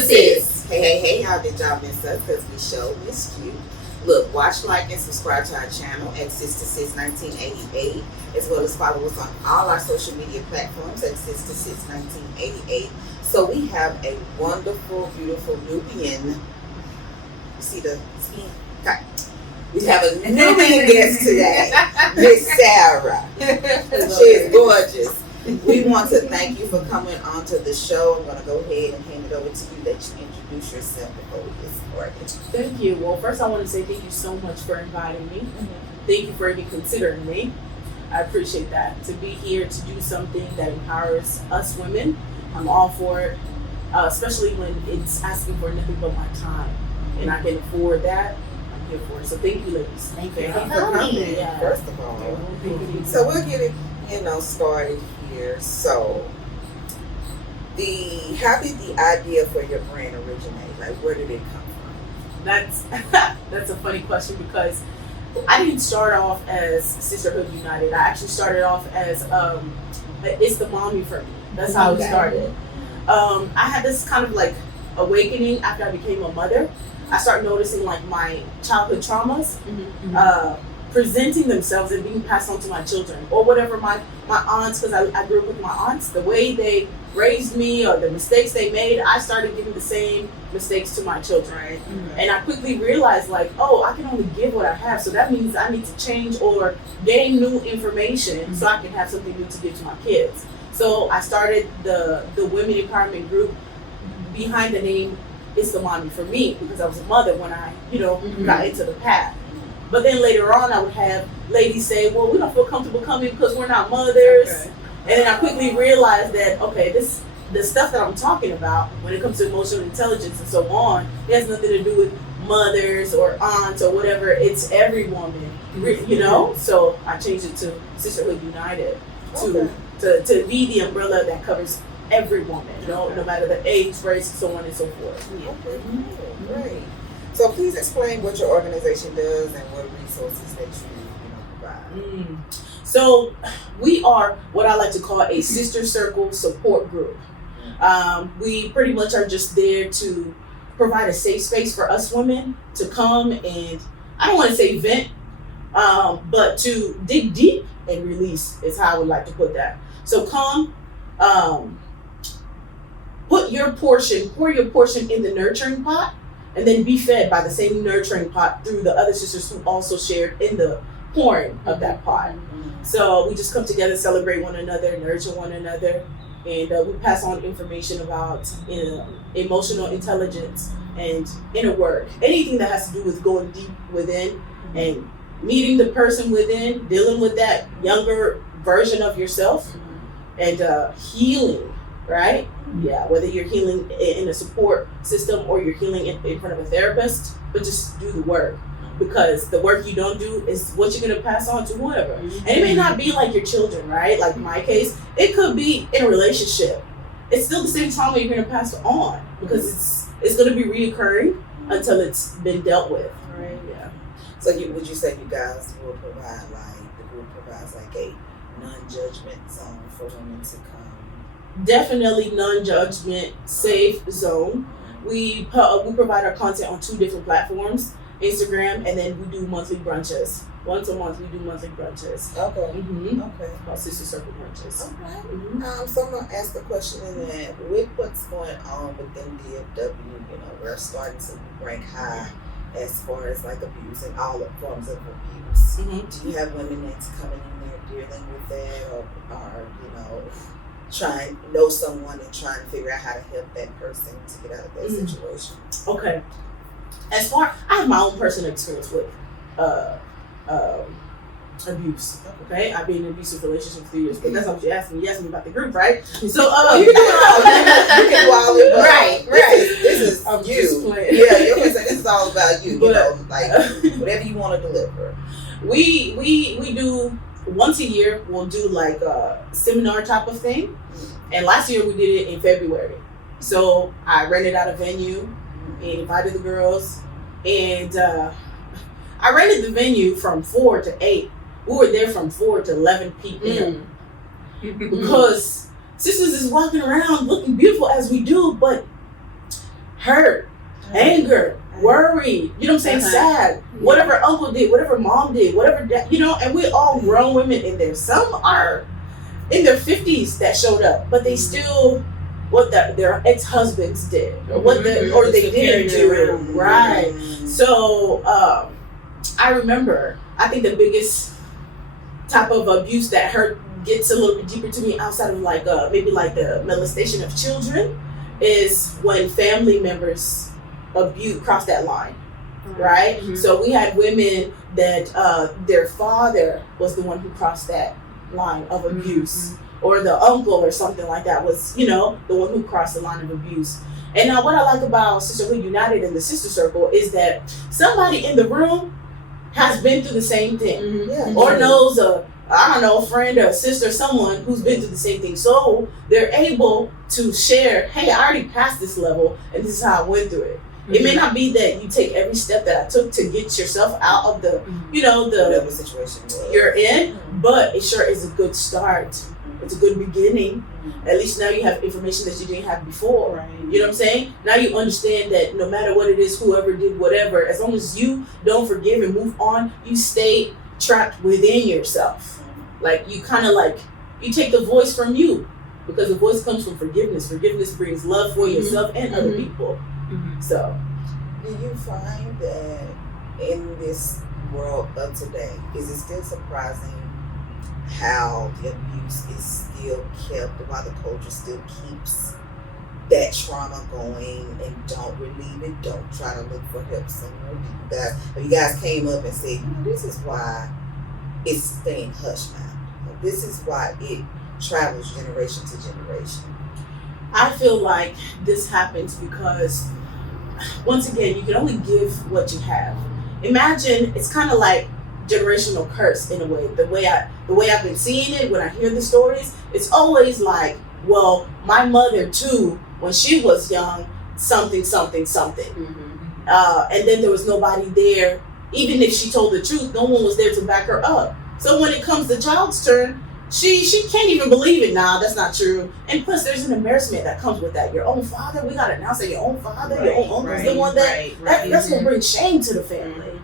Sister Sis. Hey, how did y'all miss us? Because we sure missed you. Look, watch, like, and subscribe to our channel at Sister Sis 1988, as well as follow us on all our social media platforms at Sister Sis 1988. So we have a wonderful, beautiful Nubian. You see the skin? Okay. We have a Nubian guest today, Miss Sarah. She is gorgeous. We want to thank you for coming on to the show. I'm going to go ahead and hand it over to you that you introduce yourself before we get started. Thank you. Well, first I want to say thank you so much for inviting me. Thank you for even considering me. I appreciate that. To be here to do something that empowers us women, I'm all for it, especially when it's asking for nothing but my time. And I can afford that. I'm here for it. So thank you, ladies. Thank you for coming, first of all. So we'll get it, started here. So, how did the idea for your brand originate? Like, where did it come from? That's a funny question because I didn't start off as SisterHood United. I actually started off as it's the mommy for me. That's how it started. I had this kind of like awakening after I became a mother. I started noticing like my childhood traumas presenting themselves and being passed on to my children or whatever my aunts, because I grew up with my aunts, the way they raised me or the mistakes they made, I started giving the same mistakes to my children. And I quickly realized like, I can only give what I have, so that means I need to change or gain new information so I can have something new to give to my kids. So I started the women empowerment group behind the name It's the Mommy for me, because I was a mother when I got into the path. But then later on, I would have ladies say, well, we don't feel comfortable coming because we're not mothers. Okay. And then I quickly realized that, the stuff that I'm talking about when it comes to emotional intelligence and so on, it has nothing to do with mothers or aunts or whatever. It's every woman, So I changed it to SisterHood United to be the umbrella that covers every woman, no matter the age, race, so on and so forth. Okay, great. So please explain what your organization does and what resources that you provide. So we are what I like to call a sister circle support group. We pretty much are just there to provide a safe space for us women to come and, I don't want to say vent, but to dig deep and release is how I would like to put that. So come, pour your portion in the nurturing pot, and then be fed by the same nurturing pot through the other sisters who also shared in the pouring of that pot. So we just come together, celebrate one another, nurture one another, and we pass on information about emotional intelligence and inner work. Anything that has to do with going deep within and meeting the person within, dealing with that younger version of yourself, and healing. Right? Yeah, whether you're healing in a support system or you're healing in front of a therapist, but just do the work, because the work you don't do is what you're going to pass on to whoever. And it may not be like your children, right? Like in my case, it could be in a relationship. It's still the same trauma you're going to pass on, because it's going to be reoccurring until it's been dealt with. Right? Yeah. So would you say you guys will provide, like, the group provides like a non-judgment zone for women to come? Definitely non-judgment, safe zone. We provide our content on 2 different platforms, Instagram, and then we do monthly brunches. Once a month we do monthly brunches. Okay. Okay. Called Sister Circle brunches. Okay. So I'm gonna ask the question in that with what's going on within DFW, we're starting to rank high as far as like abuse and all the forms of abuse. Do you have women that's coming in there dealing with that, or trying to know someone and trying to figure out how to help that person to get out of that situation? Okay. I have my own personal experience with abuse. Okay, I've been in an abusive relationship for 3 years, but that's not what you asked me. You asked me about the group, right? So you can do all of it, right. This is you. Just playing. Yeah, you're gonna say this is all about you. Like whatever you want to deliver. We do. Once a year, we'll do like a seminar type of thing. And last year we did it in February. So I rented out a venue and invited the girls. And I rented the venue from 4 to 8. We were there from 4 to 11 p.m. Because sisters is walking around looking beautiful as we do, but hurt, anger, worried, you know what I'm saying, sad, whatever uncle did, whatever mom did, whatever dad, you know, and we all grown women in there. Some are in their 50s that showed up, but they still what their ex-husbands did, or what or they didn't do, right? So I remember, I think the biggest type of abuse that gets a little bit deeper to me outside of like maybe like the molestation of children is when family members cross that line, right? So we had women that their father was the one who crossed that line of abuse, or the uncle or something like that was, you know, the one who crossed the line of abuse. And what I like about Sisterhood United and the Sister Circle is that somebody in the room has been through the same thing, or knows a friend or a sister, someone who's been through the same thing. So they're able to share, hey, I already passed this level and this is how I went through it. It may not be that you take every step that I took to get yourself out of the, you know, the situation you're in, but it sure is a good start. It's a good beginning. At least now you have information that you didn't have before. Right. You know what I'm saying? Now you understand that no matter what it is, whoever did whatever, as long as you don't forgive and move on, you stay trapped within yourself. Like you kind of like, you take the voice from you, because the voice comes from forgiveness. Forgiveness brings love for yourself and other people. So, do you find that in this world of today, is it still surprising how the abuse is still kept, while the culture still keeps that trauma going and don't relieve it, don't try to look for help somewhere? You guys came up and said, you know, this is why it's staying hush now. This is why it travels generation to generation. I feel like this happens because, once again, you can only give what you have. Imagine, it's kind of like generational curse in a way. The way I've been seeing it when I hear the stories, it's always like, well, my mother too, when she was young, something. And then there was nobody there. Even if she told the truth, no one was there to back her up. So when it comes the child's turn, she can't even believe it. Nah, that's not true. And plus, there's an embarrassment that comes with that. Your own father, we gotta announce that your own father, your own uncle's the one that's gonna bring shame to the family.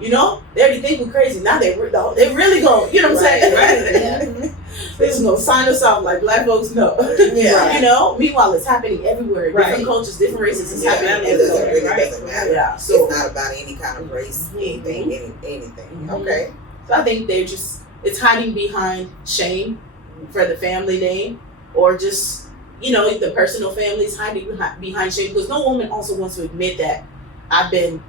You know, they already think we're crazy. Now they really go. You know what I'm saying? They're just gonna sign us off like black folks know. You know. Meanwhile, it's happening everywhere. Different cultures, different races. It's happening everywhere. It doesn't matter. Yeah. So it's not about any kind of race, anything. Okay. So I think it's hiding behind shame for the family name, or just, you know, the personal family is hiding behind shame, because no woman also wants to admit that I've been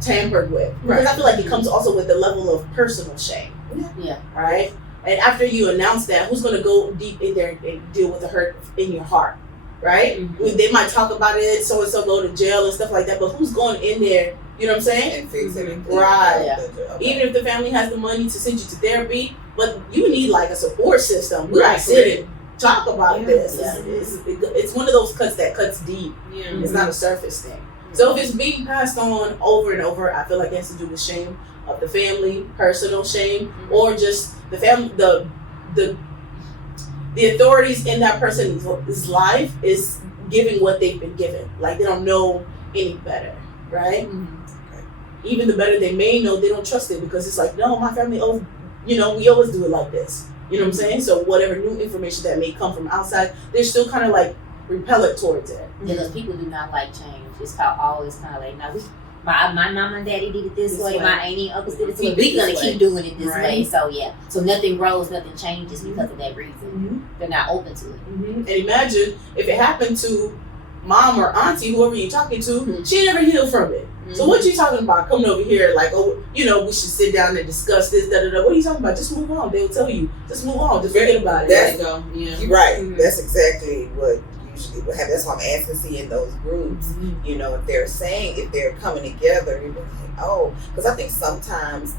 tampered with. Because I feel like it comes also with the level of personal shame. Yeah. Right? And after you announce that, who's going to go deep in there and deal with the hurt in your heart? Right? They might talk about it, so and so go to jail and stuff like that, but who's going in there? You know what I'm saying? And fix it. Right. Yeah. Okay. Even if the family has the money to send you to therapy, but you need like a support system. We like sit and talk about this. Yeah. It's one of those cuts that cuts deep. It's not a surface thing. So if it's being passed on over and over, I feel like it has to do with shame of the family, personal shame, or just the family, the authorities in that person's life is giving what they've been given. Like they don't know any better, right? Even the better they may know, they don't trust it, because it's like, no, my family, we always do it like this. You know what I'm saying? So whatever new information that may come from outside, they're still kind of like repellent towards it. Because people do not like change. It's always kind of like, now my mama and daddy did it this way, my auntie and uncles did it this way. We're going to keep doing it this way. So yeah. So nothing grows, nothing changes because of that reason. They're not open to it. And imagine if it happened to mom or auntie, whoever you're talking to, she never healed from it. So what you talking about? Coming over here like, we should sit down and discuss this, What are you talking about? Just move on. They'll tell you. Just move on. Just forget about it. You're right. That's exactly what usually what happens. That's why I'm asking, see in those groups, if they're coming together, you're like, because I think sometimes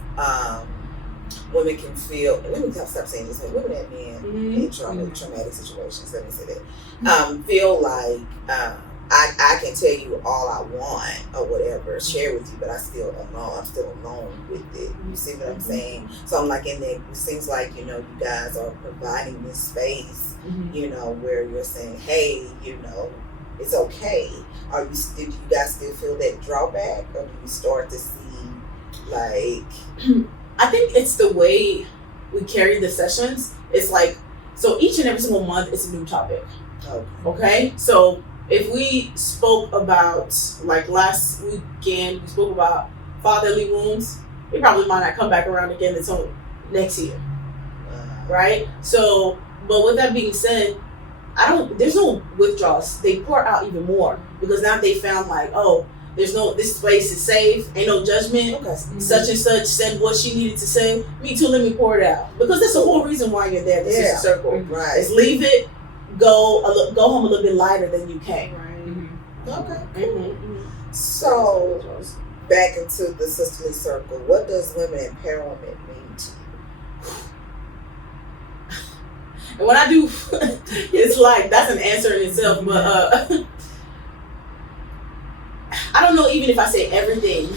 women can feel, let me stop saying this, women and men in traumatic situations, let me say that, feel like, I can tell you all I want or whatever, share with you, but I'm still alone with it. You see what I'm saying? So I'm like in there, it seems like, you guys are providing this space, where you're saying, hey, it's okay. Do you guys still feel that drawback, or do you start to see like I think it's the way we carry the sessions. It's like, so each and every single month it's a new topic. Okay? So if we spoke about, like last weekend, we spoke about fatherly wounds, we probably might not come back around again until next year. Right? So, but with that being said, there's no withdrawals. They pour out even more because now they found like, oh, this space is safe, ain't no judgment. Okay. Such and such said what she needed to say. Me too, let me pour it out. Because that's the whole reason why you're there, the sister circle. Right. Is leave it, go home a little bit lighter than you came. Right. Okay. So back into the sisterly circle, what does women empowerment mean to you? And when I do, it's like, that's an answer in itself, but I don't know even if I say everything,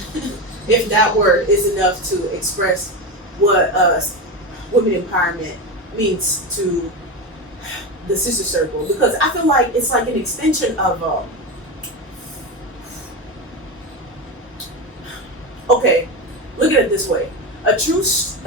if that word is enough to express what women empowerment means to the sister circle, because I feel like it's like an extension of, okay, look at it this way. A tree's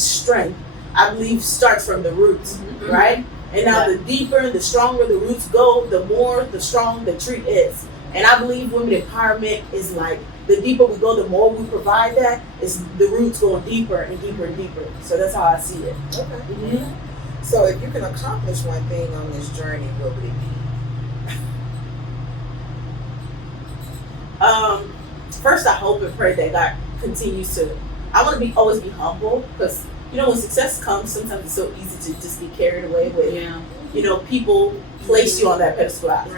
strength, I believe, starts from the roots, right? And now the deeper, the stronger the roots go, the strong the tree is. And I believe women empowerment is like, the deeper we go, the more we provide that, is the roots going deeper and deeper and deeper. So that's how I see it. Okay. So if you can accomplish one thing on this journey, what would it be? First, I hope and pray that God continues to, I want to always be humble, because when success comes, sometimes it's so easy to just be carried away with, people place you on that pedestal. Right.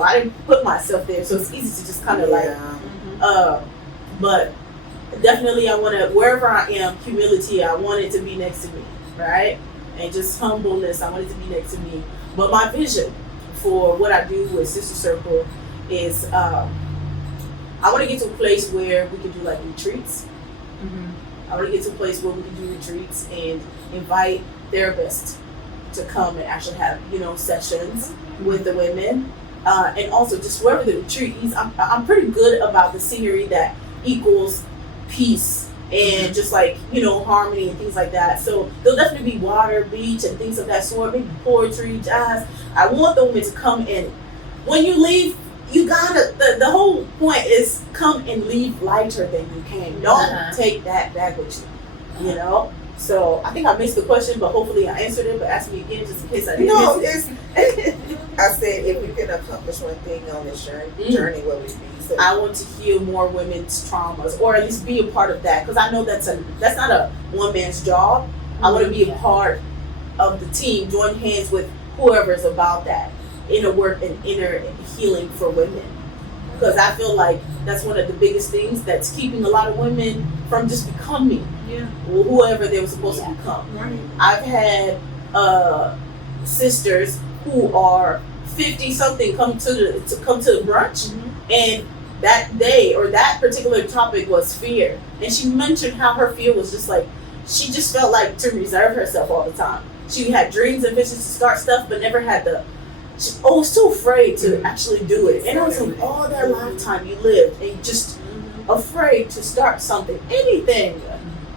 I didn't put myself there, so it's easy to just kind of but definitely I want to, wherever I am, humility, I want it to be next to me, right? And just humbleness, I want it to be next to me. But my vision for what I do with Sister Circle is I want to get to a place where we can do like retreats. I want to get to a place where we can do retreats and invite therapists to come and actually have, sessions with the women. And also just wherever the retreat is, I'm pretty good about the scenery that equals peace and just like, harmony and things like that. So there'll definitely be water, beach, and things of that sort, maybe poetry, jazz. I want the women to come in. When you leave, you gotta, the whole point is come and leave lighter than you came. Don't take that back with you, So I think I missed the question, but hopefully I answered it. But ask me again just in case I didn't. No, I said if we can accomplish one thing on this journey, what would it be? So I want to heal more women's traumas, or at least be a part of that, because I know that's not a one man's job. I want to be a part of the team, join hands with whoever's about that inner work and inner healing for women. Because I feel like that's one of the biggest things that's keeping a lot of women from just becoming whoever they were supposed to become. Right. I've had sisters who are 50-something come to the brunch, and that day or that particular topic was fear. And she mentioned how her fear was just like, she just felt like to reserve herself all the time. She had dreams and visions to start stuff, but never had was so afraid to actually do it. And I was like, all that lifetime you lived and just afraid to start something, anything,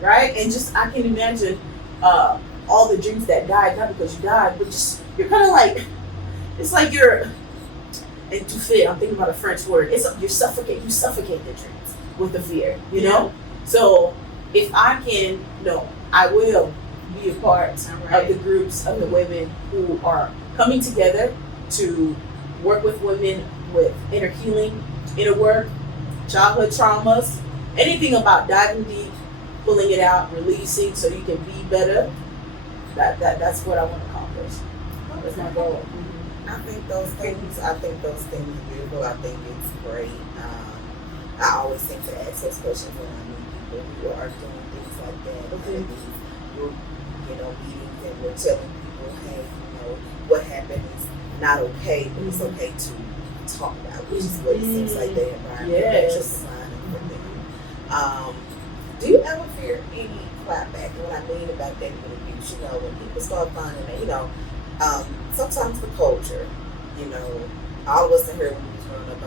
right? And just, I can imagine all the dreams that died, not because you died, but just, you're kind of like, it's like you're, and to fit, I'm thinking about a French word, you suffocate the dreams with the fear, you know? So if I can, I will be a part of the groups of the women who are coming together to work with women with inner healing, inner work, childhood traumas, anything about diving deep, pulling it out, releasing so you can be better. That's what I want to accomplish. That's my goal. I think those things are beautiful. I think it's great. I always seem to ask those questions when I meet people who are doing things like that. Okay. We're, meetings, and we're telling people, hey, what happened is not okay, but it's okay talk about, which is what it seems like their environment Yes. is providing for them. Do you ever fear any clapback? And what I mean about that with abuse, when people start finding that, sometimes the culture, all of us in here when we was growing up,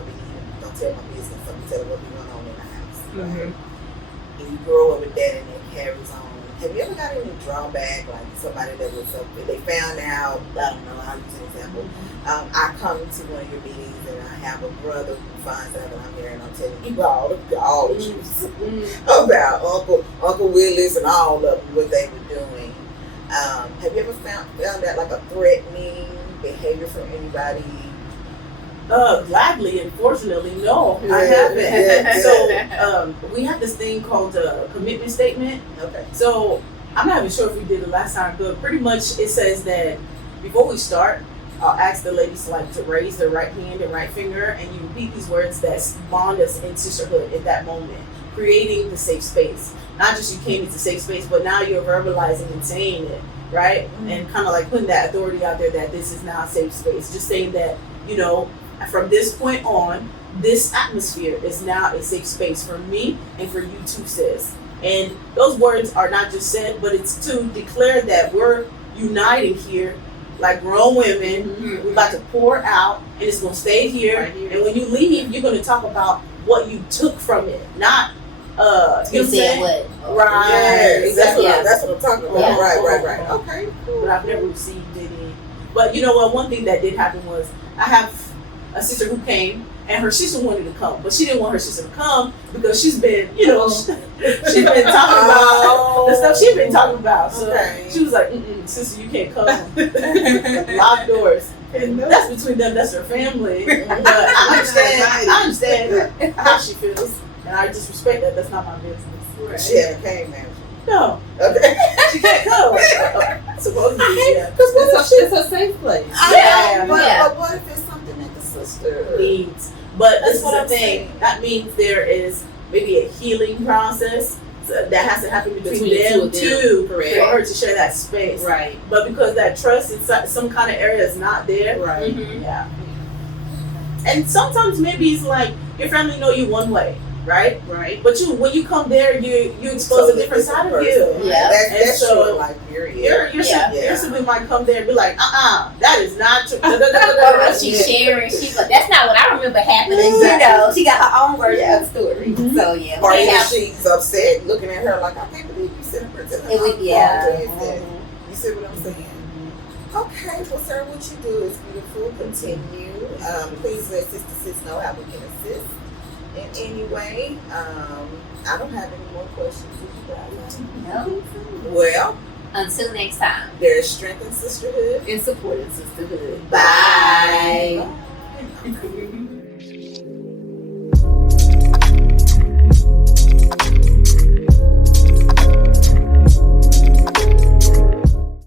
don't tell my business, I'm telling what we going on in the house. Right? And you grow up with that and it carries on. Have you ever got any drawback, like somebody that was up there, they found out, I don't know, I'll use an example. I come to one of your meetings and I have a brother who finds out that I'm there and I'm telling you all the truth about Uncle Willis and all of them, what they were doing. Have you ever found out like a threatening behavior from anybody? Gladly, unfortunately, no, I haven't. So we have this thing called a commitment statement. Okay. So I'm not even sure if we did it last time, but pretty much it says that before we start, I'll ask the ladies to raise their right hand and right finger, and you repeat these words that bond us in sisterhood in that moment, creating the safe space. Not just you came into safe space, but now you're verbalizing and saying it, right? And kind of like putting that authority out there that this is now a safe space. Just saying that, from this point on, this atmosphere is now a safe space for me and for you too, sis. And those words are not just said, but it's to declare that we're uniting here like grown women. We're about to pour out, and it's going to stay here. Right here. And when you leave, you're going to talk about what you took from it, not you said what? Right. Yes, exactly. That's what I'm talking about. Yeah. Right. Okay. Cool. But I've never received any. But you know what? One thing that did happen was I have a sister who came, and her sister wanted to come, but she didn't want her sister to come because she's been, she's been talking about the stuff she's been talking about. So she was like, sister, you can't come. Lock doors. And that's between them. That's her family. But I understand how she feels, and I just respect that. That's not my business. Right. She hadn't came, man. No. Okay. She can't come. Supposedly, yeah. Because it's a safe place. But what if it's something that the sister needs? But that's this what is I'm the thing. saying. That means there is maybe a healing process that has to happen between them two for her to share that space. Right. But because that trust in some kind of area is not there. Right. Yeah. And sometimes maybe it's like your family know you one way. Right. But when you come there, you expose a different side of you. Yeah. That's so like period. Your sibling might come there and be like, that is not true. She's sharing. That's not what I remember happening. She got her own version of the story. So yeah. Or if she's upset, looking at her like, I can't believe you sent her to the hospital. You see what I'm saying? Okay, well, sir, what you do is beautiful. Continue. Please let Sister Sis know how we can assist in any way. I don't have any more questions. No. Well, until next time. There's strength in sisterhood and support in sisterhood. Bye. Bye.